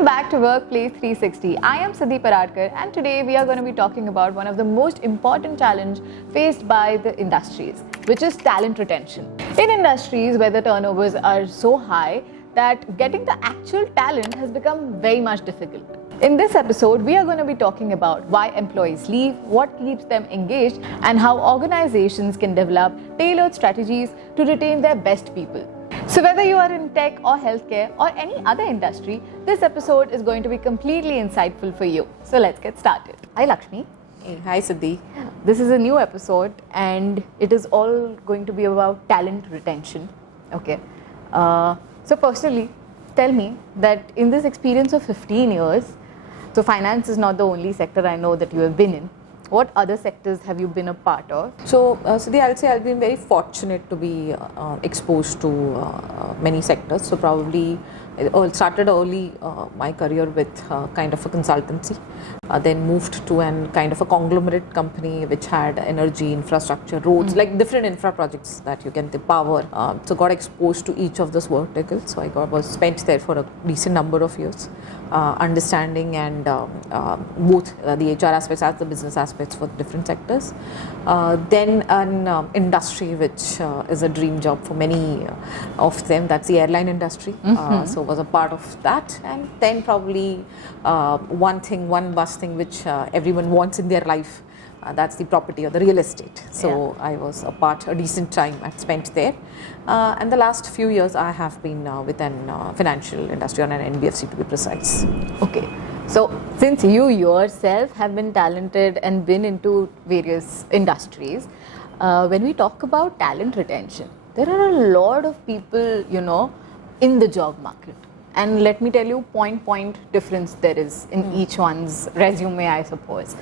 Welcome back to Workplace 360. I am Siddhi Paradkar and today we are going to be talking about one of the most important challenges faced by the industries, which is talent retention. In industries where the turnovers are so high that getting the actual talent has become very much difficult. In this episode, we are going to be talking about why employees leave, what keeps them engaged, and how organizations can develop tailored strategies to retain their best people. So whether you are in tech or healthcare or any other industry, this episode is going to be completely insightful for you. So let's get started. Hi Lakshmi. Hey, hi Siddhi. This is a new episode and it is all going to be about talent retention. Okay. So personally, tell me that in this experience of 15 years, so finance is not the only sector I know that you have been in. What other sectors have you been a part of? So, Siddhi, I'll say I've been very fortunate to be exposed to many sectors. So, probably started early my career with kind of a consultancy, then moved to an kind of a conglomerate company which had energy, infrastructure, roads, like different infra projects that you can power. So, got exposed to each of those verticals. So, was spent there for a decent number of years, understanding and both the HR aspects as the business aspects for different sectors. Then an industry which is a dream job for many of them, that's the airline industry. So was a part of that, and then probably one bus thing which everyone wants in their life. That's the property or the real estate. So I was a decent time I spent there. And the last few years I have been within financial industry on an NBFC to be precise. Okay. So since you yourself have been talented and been into various industries, when we talk about talent retention, there are a lot of people, in the job market. And let me tell you, point difference there is in each one's resume, I suppose.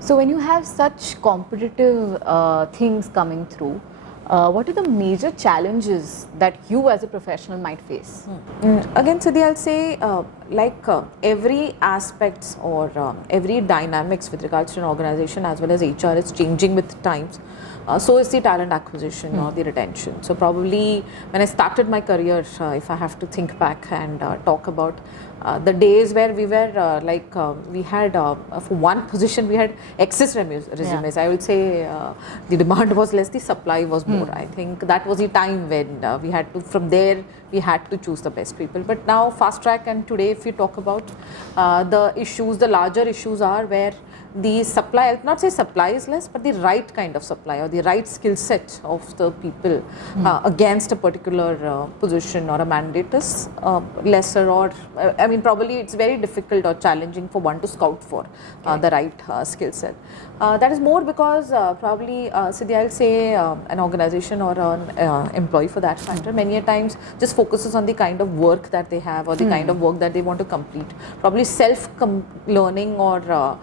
So when you have such competitive things coming through, what are the major challenges that you as a professional might face? Again, Siddhi, I'll say every aspects or every dynamics with regards to an organization as well as HR is changing with times. So is the talent acquisition or the retention. So probably when I started my career, if I have to think back and talk about the days where we were we had for one position we had excess resumes. I would say the demand was less, the supply was more. I think that was the time when we had to, from there we had to choose the best people. But now fast track, and today if you talk about the larger issues are where the supply, I'll not say supply is less, but the right kind of supply or the right skill set of the people against a particular position or a mandate is lesser, or probably it's very difficult or challenging for one to scout for the right skill set. That is more because probably, Siddhi, I'll say an organization or an employee for that matter, many a times just focuses on the kind of work that they have or the kind of work that they want to complete. Probably self-learning or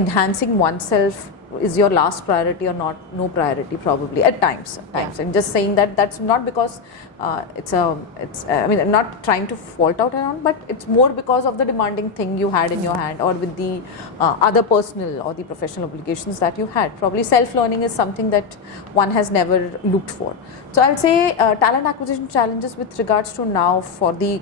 enhancing oneself is your last priority or no priority probably at times. And just saying that that's not because I'm not trying to fault out around, but it's more because of the demanding thing you had in your hand or with the other personal or the professional obligations that you had. Probably self-learning is something that one has never looked for. So I'll say talent acquisition challenges with regards to now for the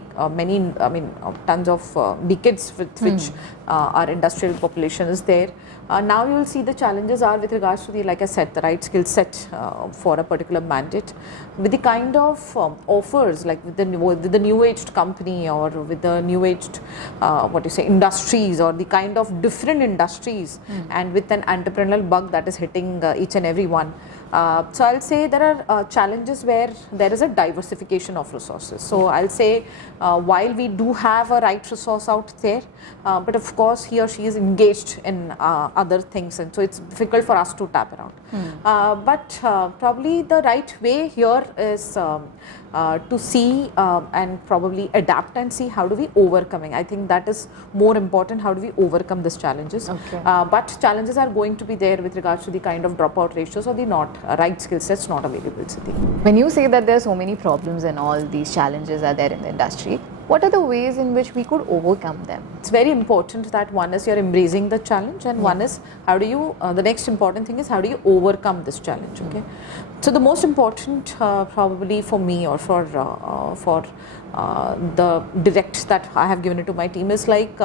tons of decades with which our industrial population is there. Now you will see the challenges are with regards to the, like I said, the right skill set for a particular mandate, with the kind of offers, like with the new aged company or with the new aged industries or the kind of different industries, and with an entrepreneurial bug that is hitting each and every one. So I'll say there are challenges where there is a diversification of resources. So I'll say while we do have a right resource out there, but of course he or she is engaged in other things, and so it's difficult for us to tap around. But probably the right way here is to see and probably adapt and see how do we overcoming. I think that is more important. How do we overcome these challenges? Okay. But challenges are going to be there with regards to the kind of dropout ratios or the right skill sets not available. Siddhi. When you say that there are so many problems and all these challenges are there in the industry, what are the ways in which we could overcome them? It's very important that one is you're embracing the challenge, and one is how do you, the next important thing is how do you overcome this challenge, okay? So the most important probably for me or for the direct that I have given it to my team is like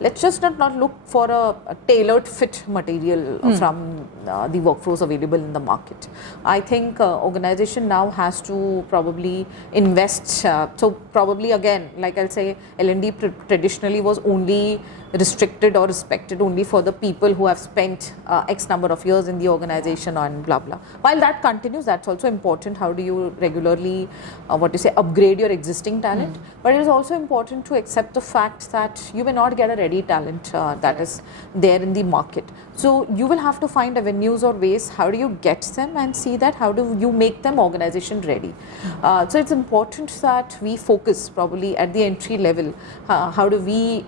let's just not look for a tailored fit material from the workflows available in the market. I think organization now has to probably invest. So probably again, like I'll say, L&D traditionally was only restricted or respected only for the people who have spent X number of years in the organization and blah blah. While that continues, that's also important. How do you regularly upgrade your existing talent? But it is also important to accept the fact that you may not get a ready talent that is there in the market. So you will have to find avenues or ways. How do you get them and see that how do you make them organization ready? So it's important that we focus probably at the entry level. How do we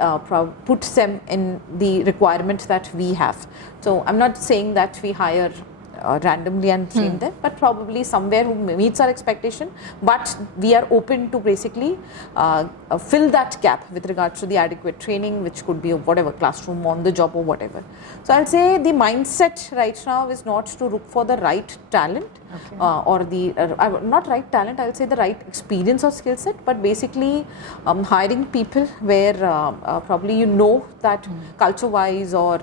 put them in the requirement that we have? So I'm not saying that we hire randomly and train them, but probably somewhere who meets our expectation, but we are open to basically fill that gap with regards to the adequate training, which could be whatever, classroom, on the job or whatever. So I'll say the mindset right now is not to look for the right talent, or the not right talent, I'll say the right experience or skill set, but basically hiring people where probably you know that culture wise or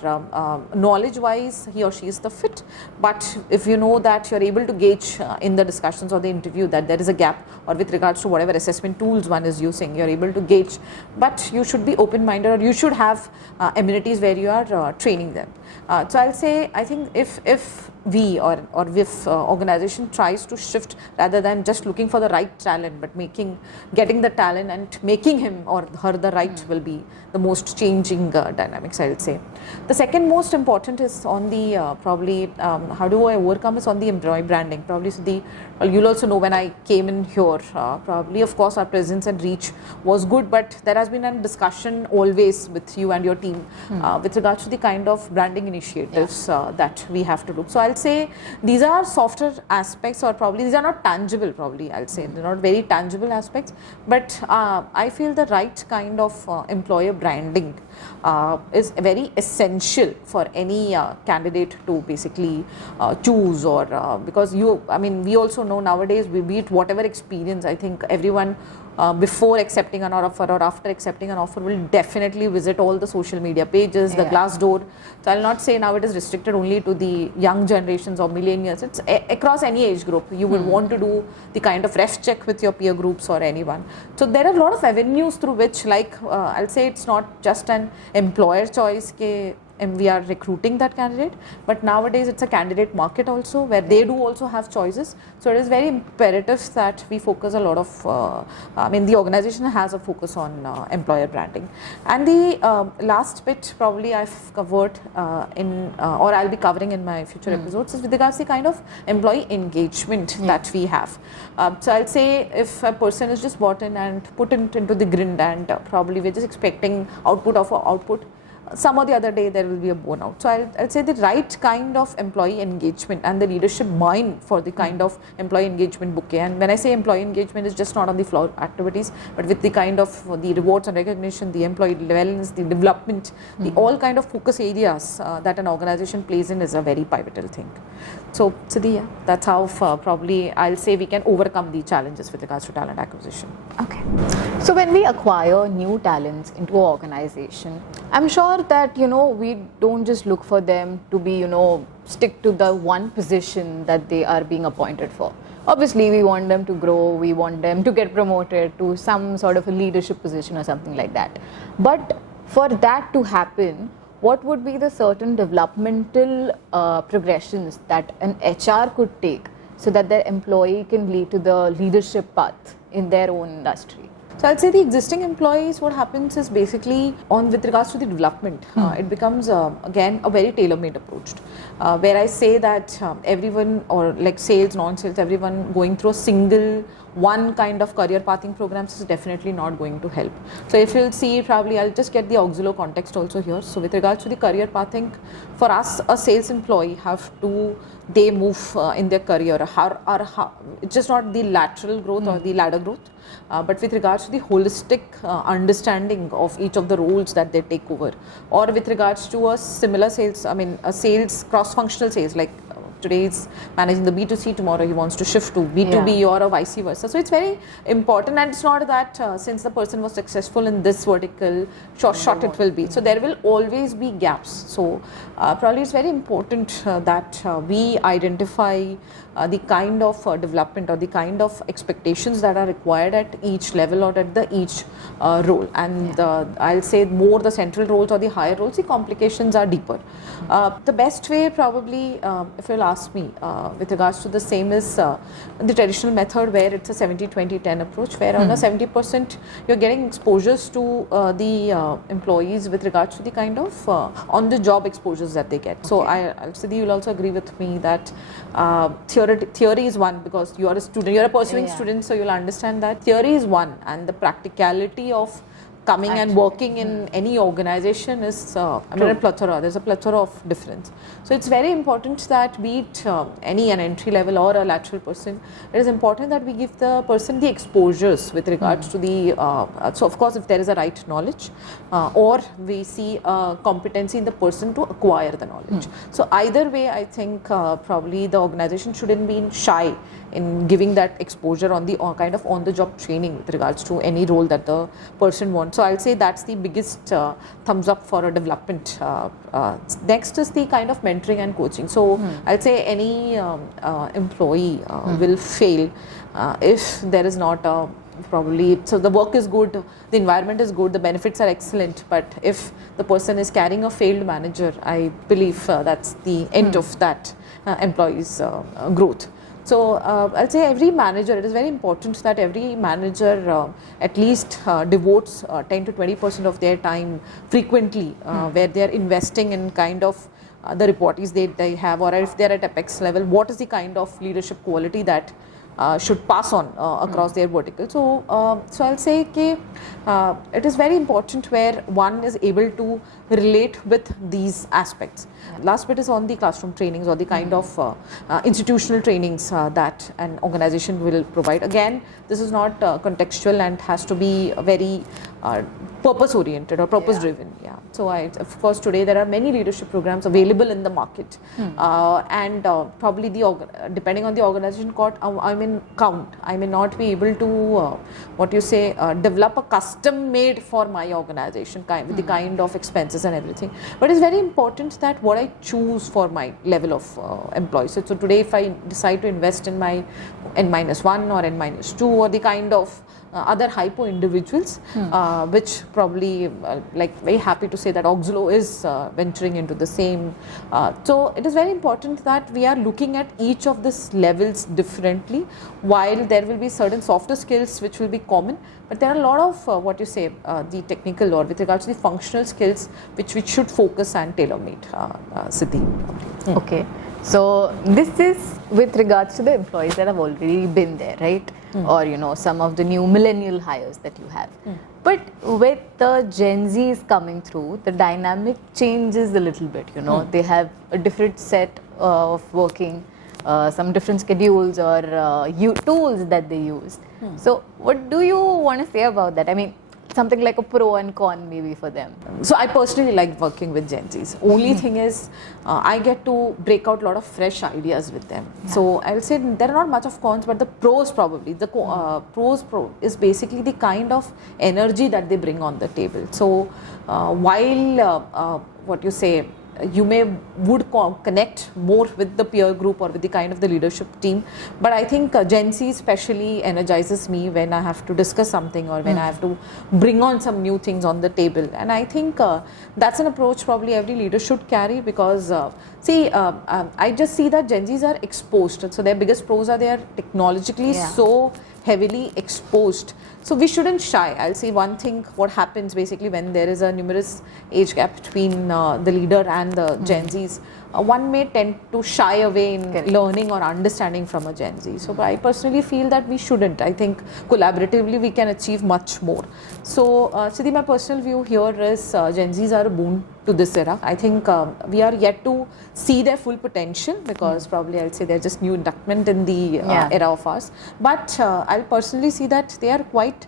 knowledge wise he or she is the fit, but if you know that you're able to gauge in the discussions or the interview that there is a gap, or with regards to whatever assessment tools one is using, you're able to gauge, but you should be open-minded, or you should have amenities where you are training them. So I'll say, I think if we or if organization tries to shift rather than just looking for the right talent, but getting the talent and making him or her the right will be the most changing dynamics, I would say. The second most important is on the probably how do I overcome is on the employee branding. Probably you'll also know when I came in here, probably of course our presence and reach was good, but there has been a discussion always with you and your team with regards to the kind of branding initiatives that we have to do. So I'll say these are softer aspects, or probably these are not tangible, probably I'll say they're not very tangible aspects, but I feel the right kind of employer branding is very essential for any candidate to basically choose, or because we also know nowadays, be it whatever experience, I think everyone before accepting an offer or after accepting an offer will definitely visit all the social media pages, the Glassdoor. So I'll not say now it is restricted only to the young generations or millennials. It's across any age group. You would want to do the kind of ref check with your peer groups or anyone. So there are a lot of avenues through which, like I'll say, it's not just an employer choice and we are recruiting that candidate, but nowadays it's a candidate market also, where they do also have choices. So it is very imperative that we focus a lot of the organization has a focus on employer branding. And the last bit probably I've covered or I'll be covering in my future episodes, is with regards to the kind of employee engagement that we have. So I'll say, if a person is just bought in and put it into the grind, and probably we're just expecting output, some or the other day there will be a burnout. So I'll say the right kind of employee engagement and the leadership mind for the kind of employee engagement bouquet. And when I say employee engagement, is just not on the floor activities, but with the kind of the rewards and recognition, the employee wellness, the development, the all kind of focus areas that an organization plays in is a very pivotal thing. So Siddhi, that's how probably I'll say we can overcome the challenges with regards to talent acquisition. Okay. So when we acquire new talents into our organization, I'm sure that, we don't just look for them to be, stick to the one position that they are being appointed for. Obviously, we want them to grow, we want them to get promoted to some sort of a leadership position or something like that. But for that to happen, what would be the certain developmental progressions that an HR could take so that their employee can lead to the leadership path in their own industry? So I'll say the existing employees, what happens is basically with regards to the development, it becomes again a very tailor-made approach, where I say that everyone, or like sales, non-sales, everyone going through a single one kind of career pathing programs is definitely not going to help. So if you'll see, probably I'll just get the Auxilo context also here. So with regards to the career pathing, for us, a sales employee they move in their career. It's just not the lateral growth or the ladder growth, but with regards to the holistic understanding of each of the roles that they take over, or with regards to a similar sales, a sales, cross-functional sales, like today is managing the B2C, tomorrow he wants to shift to B2B or vice versa. So it's very important, and it's not that since the person was successful in this vertical, short it will be. So there will always be gaps. So probably it's very important that we identify the kind of development or the kind of expectations that are required at each level or at the each role. And I'll say more the central roles or the higher roles, the complications are deeper. The best way probably, if you'll ask me, with regards to the same is the traditional method where it's a 70-20-10 approach, where on a 70% you're getting exposures to the employees with regards to the kind of on-the-job exposures that they get. So I'll say you'll also agree with me that theory is one, because you're a student, you're a pursuing student, so you'll understand that theory is one, and the practicality of coming and working in any organization is a plethora. There's a plethora of difference. So it's very important that be it an entry level or a lateral person, it is important that we give the person the exposures with regards to the, so of course if there is a right knowledge or we see competency in the person to acquire the knowledge. So either way, I think probably the organization shouldn't be shy in giving that exposure on the kind of on-the-job training with regards to any role that the person wants. So I'll say that's the biggest thumbs up for a development. Next is the kind of mentoring and coaching. So I'll say any employee will fail if there is not a probably, so the work is good, the environment is good, the benefits are excellent, but if the person is carrying a failed manager, I believe that's the end of that employee's growth. So I'll say every manager, it is very important that every manager at least devotes 10 to 20% of their time frequently where they are investing in kind of the reportees they have, or if they are at apex level, what is the kind of leadership quality that should pass on across their vertical. So I'll say it is very important where one is able to relate with these aspects. Last bit is on the classroom trainings or the kind of institutional trainings that an organization will provide. Again, this is not contextual and has to be very purpose oriented or purpose driven. So of course today there are many leadership programs available in the market and probably depending on the organization I may not be able to develop a custom made for my organization with the kind of expenses and everything, but it's very important that what I choose for my level of employees. So today if I decide to invest in my N-1 or N-2 or the kind of other hypo individuals, which probably like very happy to say that Auxilo is venturing into the same. So it is very important that we are looking at each of these levels differently, while there will be certain softer skills which will be common, but there are a lot of the technical or with regards to the functional skills which we should focus and tailor-made, Siddhi. Okay. So this is with regards to the employees that have already been there, right? Or some of the new millennial hires that you have. But with the Gen Zs coming through, the dynamic changes a little bit. They have a different set of working, some different schedules or tools that they use. So what do you want to say about that? I mean, something like a pro and con maybe for them. So I personally like working with Gen Zs. Only thing is I get to break out a lot of fresh ideas with them. So I will say there are not much of cons, but the pros probably, the pros is basically the kind of energy that they bring on the table. So while you would connect more with the peer group or with the kind of the leadership team, but I think Gen Z especially energizes me when I have to discuss something or when I have to bring on some new things on the table. And I think that's an approach probably every leader should carry, because I just see that Gen Zs are exposed. So their biggest pros are they are technologically so heavily exposed. So we shouldn't shy. I'll say one thing, what happens basically when there is a numerous age gap between the leader and the Gen Zs, one may tend to shy away in learning or understanding from a Gen Z. So I personally feel that we shouldn't. I think collaboratively we can achieve much more. So Siddhi, my personal view here is Gen Zs are a boon to this era. I think we are yet to see their full potential, because probably I'll say they're just new inductment in the era of ours. But I'll personally see that they are quite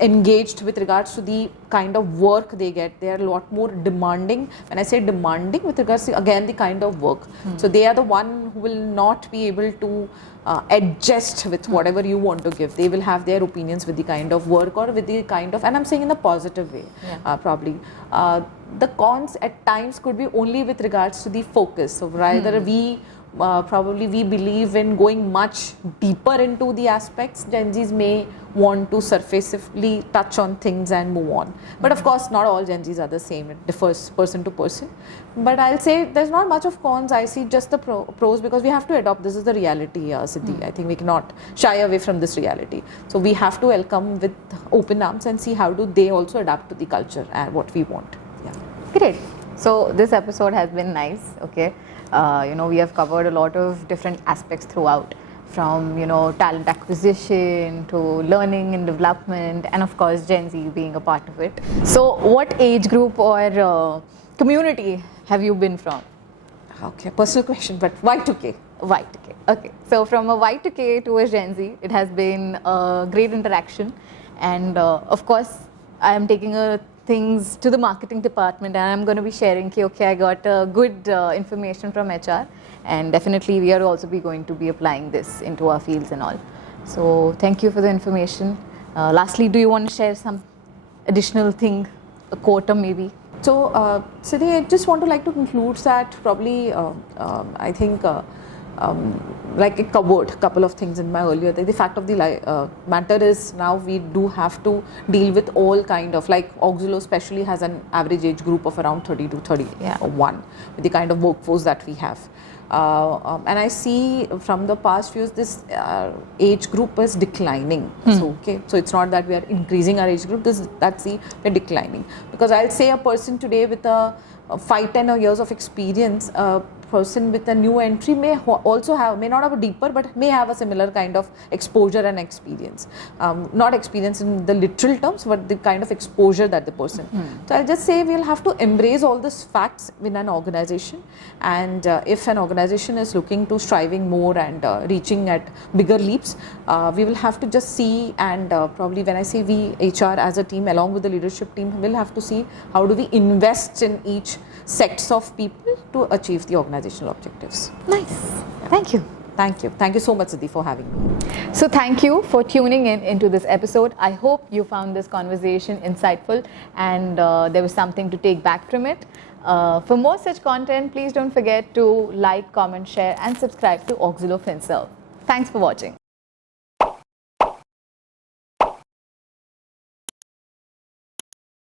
engaged with regards to the kind of work they get, they are a lot more demanding. When I say demanding, with regards to again the kind of work, so they are the one who will not be able to adjust with whatever you want to give. They will have their opinions with the kind of work or with the kind of, and I'm saying in a positive way, probably. The cons at times could be only with regards to the focus. So rather probably we believe in going much deeper into the aspects. Gen Zs may want to surfacely touch on things and move on. But of course, not all Gen Zs are the same. It differs person to person. But I'll say there's not much of cons. I see just the pros, because we have to adopt. This is the reality, Siddhi. I think we cannot shy away from this reality. So we have to welcome with open arms and see how do they also adapt to the culture and what we want. Yeah. Great. So this episode has been nice. Okay. We have covered a lot of different aspects throughout, from talent acquisition to learning and development, and of course Gen Z being a part of it. So what age group or community have you been from? Okay, personal question, but Y2K. Y2K. Okay. So from a Y2K to a Gen Z, it has been a great interaction, and of course I am taking things to the marketing department, and I'm going to be sharing, okay, I got good information from HR, and definitely we are also going to be applying this into our fields and all. So thank you for the information. Lastly, do you want to share some additional thing, a quote or maybe? So Siddhi, I just want to like to conclude that probably I think like I covered a couple of things in my earlier. The fact of the matter is now we do have to deal with all kind of, like Auxilo especially has an average age group of around 30 to 31 with the kind of workforce that we have. And I see from the past few years this age group is declining. So it's not that we are increasing our age group, we're declining. Because I'll say a person today with a 5-10 years of experience, person with a new entry may not have a deeper, but may have a similar kind of exposure and experience. Not experience in the literal terms, but the kind of exposure that the person. So I'll just say we'll have to embrace all these facts in an organization, and if an organization is looking to striving more and reaching at bigger leaps, we will have to just see, and probably when I say we, HR as a team along with the leadership team, will have to see how do we invest in each sets of people to achieve the organizational objectives. Nice. Thank you. Thank you. Thank you so much, Siddhi, for having me. So thank you for tuning into this episode. I hope you found this conversation insightful and there was something to take back from it. For more such content, please don't forget to like, comment, share and subscribe to Auxilo Finserve. Thanks for watching.